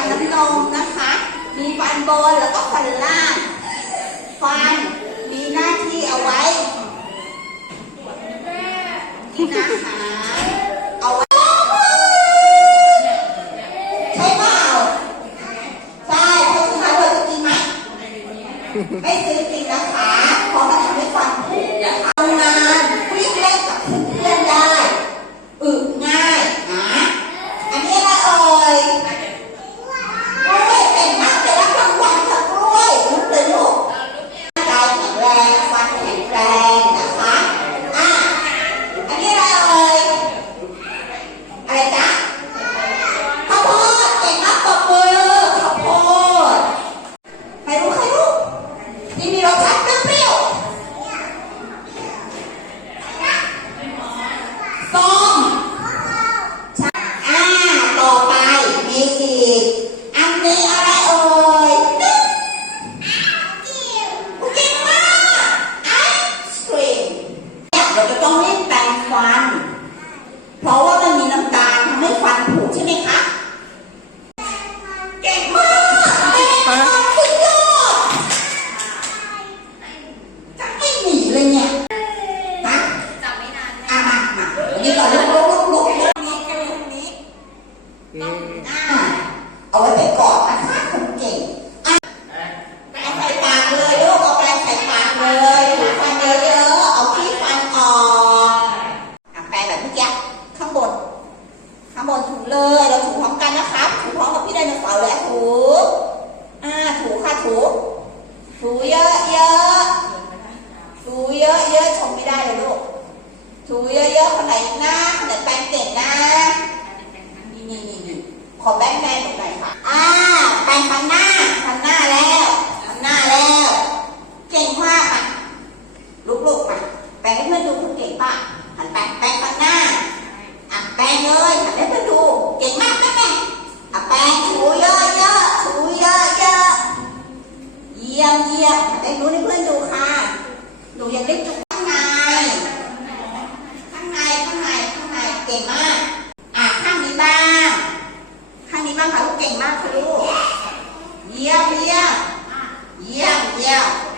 ันน้ำนมนะคะ มีฟันบนแล้วก็ฟันล่าง ฟันมีหน้าที่เอาไว้กินอาหารเอาไว้ใช่เปล่าใช่เพราะสุดทายเราจะกินไหมไม่ซื้อจริงนะคะเพราะมันทำให้ รงฟันแข็งแรงนะคะ อะ อันนี้อะไรเอ่ย อะไรจ๊ะข้าวโพดเก่งมากตบมือข้าวโพดใครรู้ใครรู้ที่มีรสชาติเปรี้ยวๆส้มอ่า ต่อไปมีอีก อันนี้อะไรเอ่ยนึกเก่งมากไอศครีมเนี่ยเราจะต้องรีบแปรงฟัน เพราะว่ามันมีน้ำตาลท ให้ฟันผุใช่ไหมคะเก่งมากแม่ฟันสุดยอดจะไม่หนีเลยเนี่ยฮะจับไม่นานอะมามาวนนี้ก่อนลูกลุกลุกลุกลุกนี้กันตรงนี้ อ่าเอาไว้ไปกอดนะคะคนเก่งอะแปรงใส่ปากเลยลูกเอาแปรงใส่ปากเลยถูฟันเยอะๆเอาขี้ฟันออกอะแปรงแบบเมื่อกี้ข้างบน ข้างบนถูเลยเราถูพร้อมกั นะครับถูพร้อมกับพี่ไดโนเสาร์เละถูอ่าถูค่ะถูถูเยอะๆถูเยอะๆชมไม่ได้เลยลูกถูเยอะๆคนไหนหน้าคนไหนแปรงเก่งนะนี่นี่นี่นี่ขอแบงค์แมนหนค่ะอ่าแปรงฟันหน้าฟันหน้าแล้วฟันหน้าแล้ว เก่งมากอะลุกๆมาแปรงให้เพื่อนดูคุณเก่งป่ะหันแปรงแปรงฟันหน้าอะแปรงเลยหันให้เพื่อนดู เก่งมากแม่แม่อะแปรงถูเยอะเยอะๆถูเยอะเยอะๆเยี่ยมเยี่ยมหันไปดูให้เพื่อนดูค่ะ หนูยังได้จุกข้างใน ข้างในข้างในข้างในเก่งมาก อะข้างนี้บ้าง ข้างนี้บ้างค่ะลูกเก่งมากค่ะ ลู